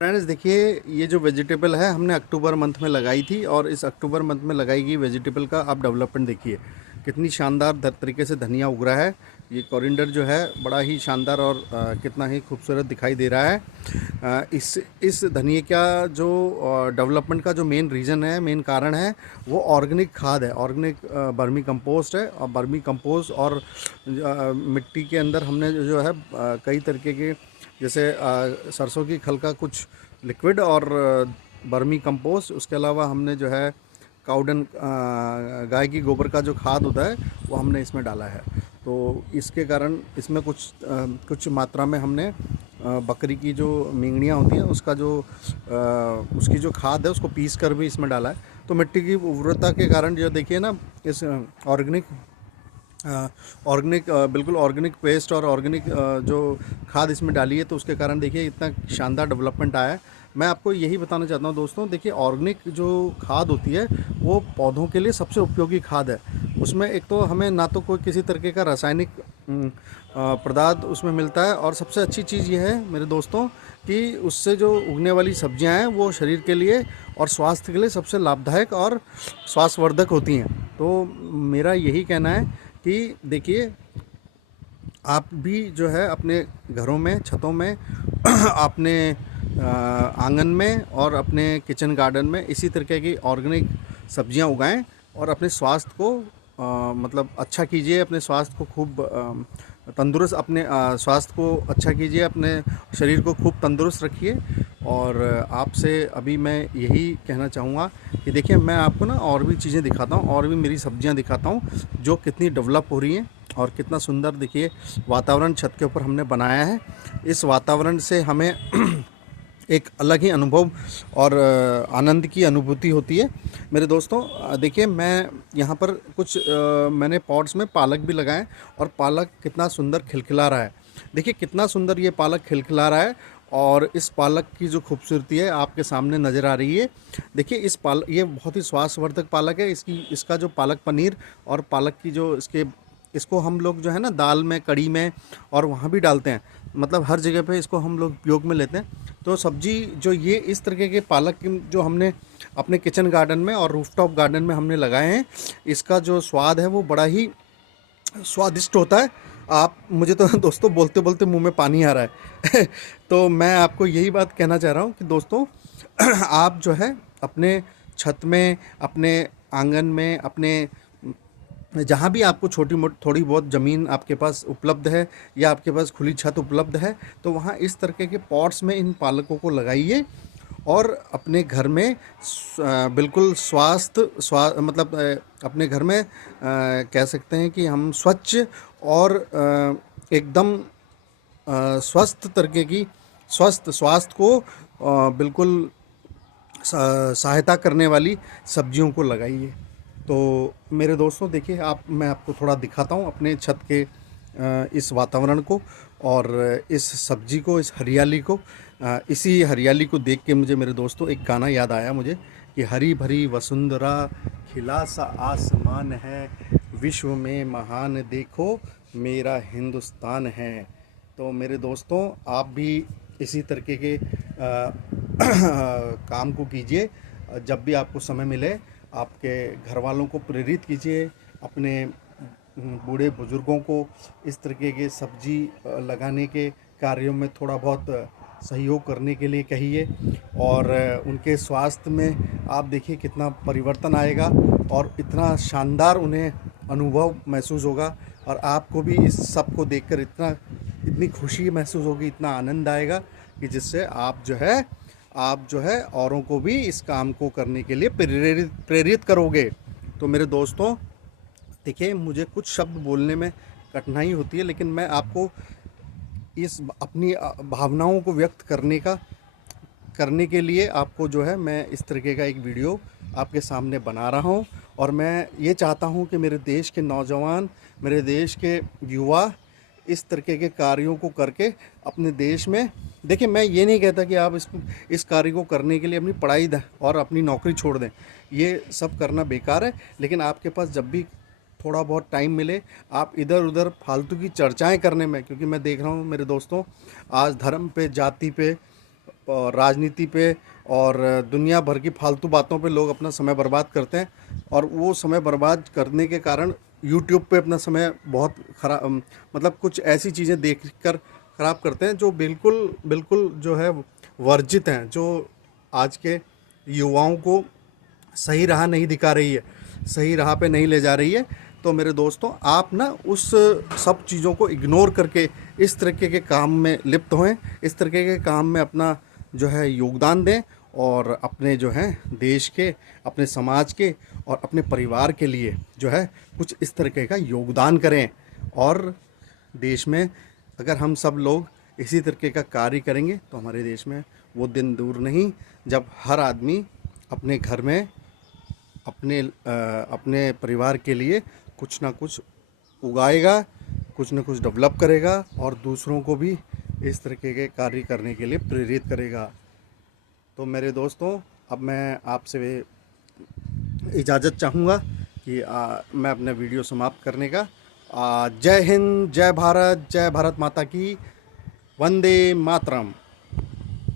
Friends देखिए, ये जो वेजिटेबल है हमने अक्टूबर मंथ में लगाई थी और इस अक्टूबर मंथ में लगाई गई वेजिटेबल का आप डेवलपमेंट देखिए कितनी शानदार तरीके से धनिया उग रहा है। ये कोरिएंडर जो है बड़ा ही शानदार और कितना ही खूबसूरत दिखाई दे रहा है। इस धनिए का जो डेवलपमेंट का जो मेन रीज़न है, मेन कारण है, वो ऑर्गेनिक खाद है, ऑर्गेनिक बर्मी कंपोस्ट है। और बर्मी कंपोस्ट और मिट्टी के अंदर हमने जो है कई तरीके के, जैसे सरसों की खल का कुछ लिक्विड और बर्मी कंपोस्ट, उसके अलावा हमने जो है काउडन गाय की गोबर का जो खाद होता है वो हमने इसमें डाला है। तो इसके कारण इसमें कुछ मात्रा में हमने बकरी की जो मींगड़ियाँ होती हैं उसका जो उसकी जो खाद है उसको पीस कर भी इसमें डाला है। तो मिट्टी की उर्वरता के कारण जो देखिए ना, इस बिल्कुल ऑर्गेनिक पेस्ट और ऑर्गेनिक जो खाद इसमें डाली है, तो उसके कारण देखिए इतना शानदार डेवलपमेंट आया है। मैं आपको यही बताना चाहता हूँ दोस्तों, देखिए ऑर्गेनिक जो खाद होती है वो पौधों के लिए सबसे उपयोगी खाद है। उसमें एक तो हमें ना तो कोई किसी तरीके का रासायनिक पदार्थ उसमें मिलता है, और सबसे अच्छी चीज़ ये है मेरे दोस्तों कि उससे जो उगने वाली सब्जियां हैं वो शरीर के लिए और स्वास्थ्य के लिए सबसे लाभदायक और स्वास्थ्यवर्धक होती हैं। तो मेरा यही कहना है कि देखिए आप भी जो है अपने घरों में, छतों में अपने आंगन में और अपने किचन गार्डन में इसी तरीके की ऑर्गेनिक सब्जियां उगाएं और अपने स्वास्थ्य को मतलब अच्छा कीजिए, अपने स्वास्थ्य को खूब तंदुरुस्त, अपने स्वास्थ्य को अच्छा कीजिए, अपने शरीर को खूब तंदुरुस्त रखिए। और आपसे अभी मैं यही कहना चाहूँगा कि देखिए मैं आपको ना और भी चीज़ें दिखाता हूँ, और भी मेरी सब्जियाँ दिखाता हूँ जो कितनी डेवलप हो रही हैं और कितना सुंदर देखिए वातावरण छत के ऊपर हमने बनाया है। इस वातावरण से हमें एक अलग ही अनुभव और आनंद की अनुभूति होती है मेरे दोस्तों। देखिए मैं यहाँ पर कुछ मैंने पॉट्स में पालक भी लगाए, और पालक कितना सुंदर खिलखिला रहा है। देखिए कितना सुंदर ये पालक खिलखिला रहा है, और इस पालक की जो खूबसूरती है आपके सामने नज़र आ रही है। देखिए ये बहुत ही स्वास्थ्यवर्धक पालक है। इसका जो पालक पनीर और पालक की जो इसको हम लोग जो है ना दाल में, कड़ी में और वहाँ भी डालते हैं, मतलब हर जगह पे इसको हम लोग उपयोग में लेते हैं। तो सब्जी जो ये इस तरीके के पालक जो हमने अपने किचन गार्डन में और रूफटॉप गार्डन में हमने लगाए हैं, इसका जो स्वाद है वो बड़ा ही स्वादिष्ट होता है। आप मुझे तो दोस्तों बोलते बोलते मुंह में पानी आ रहा है तो मैं आपको यही बात कहना चाह रहा हूँ कि दोस्तों आप जो है अपने छत में, अपने आंगन में, अपने जहाँ भी आपको छोटी मोटी थोड़ी बहुत ज़मीन आपके पास उपलब्ध है या आपके पास खुली छत उपलब्ध है, तो वहाँ इस तरह के पॉट्स में इन पालकों को लगाइए और अपने घर में बिल्कुल मतलब अपने घर में कह सकते हैं कि हम स्वच्छ और एकदम स्वस्थ तरीके की स्वास्थ्य को बिल्कुल सहायता करने वाली सब्जियों को लगाइए। तो मेरे दोस्तों देखिए मैं आपको थोड़ा दिखाता हूँ अपने छत के इस वातावरण को और इस सब्जी को, इस हरियाली को। इसी हरियाली को देख के मुझे मेरे दोस्तों एक गाना याद आया मुझे कि हरी भरी वसुंधरा, खिला सा आसमान है, विश्व में महान देखो मेरा हिंदुस्तान है। तो मेरे दोस्तों आप भी इसी तरीके के काम को कीजिए। जब भी आपको समय मिले आपके घर वालों को प्रेरित कीजिए, अपने बूढ़े बुज़ुर्गों को इस तरीके के सब्जी लगाने के कार्यों में थोड़ा बहुत सहयोग करने के लिए कहिए, और उनके स्वास्थ्य में आप देखिए कितना परिवर्तन आएगा और इतना शानदार उन्हें अनुभव महसूस होगा, और आपको भी इस सब को देखकर इतनी खुशी महसूस होगी, इतना आनंद आएगा कि जिससे आप जो है औरों को भी इस काम को करने के लिए प्रेरित करोगे। तो मेरे दोस्तों देखिए मुझे कुछ शब्द बोलने में कठिनाई होती है, लेकिन मैं आपको इस अपनी भावनाओं को व्यक्त करने के लिए आपको जो है मैं इस तरीके का एक वीडियो आपके सामने बना रहा हूं। और मैं ये चाहता हूं कि मेरे देश के नौजवान, मेरे देश के युवा इस तरीके के कार्यों को करके अपने देश में, देखिए मैं ये नहीं कहता कि आप इस कार्य को करने के लिए अपनी पढ़ाई और अपनी नौकरी छोड़ दें, ये सब करना बेकार है। लेकिन आपके पास जब भी थोड़ा बहुत टाइम मिले आप इधर उधर फालतू की चर्चाएं करने में, क्योंकि मैं देख रहा हूँ मेरे दोस्तों आज धर्म पे, जाति पे राजनीति पे और दुनिया भर की फालतू बातों पे लोग अपना समय बर्बाद करते हैं, और वो समय बर्बाद करने के कारण यूट्यूब पे अपना समय बहुत खराब, मतलब कुछ ऐसी चीज़ें देख कर ख़राब करते हैं जो बिल्कुल बिल्कुल जो है वर्जित हैं, जो आज के युवाओं को सही राह नहीं दिखा रही है, सही राह पे नहीं ले जा रही है। तो मेरे दोस्तों, आप ना उस सब चीज़ों को इग्नोर करके इस तरीके के काम में लिप्त हों, इस तरीके के काम में अपना जो है योगदान दें, और अपने जो है देश के, अपने समाज के और अपने परिवार के लिए जो है कुछ इस तरीके का योगदान करें। और देश में अगर हम सब लोग इसी तरीके का कार्य करेंगे तो हमारे देश में वो दिन दूर नहीं जब हर आदमी अपने घर में अपने परिवार के लिए कुछ ना कुछ उगाएगा, कुछ ना कुछ डेवलप करेगा और दूसरों को भी इस तरीके के कार्य करने के लिए प्रेरित करेगा। तो मेरे दोस्तों, अब मैं आपसे इजाज़त चाहूँगा कि मैं अपना वीडियो समाप्त करने का। जय हिंद, जय भारत माता की, वंदे मातरम।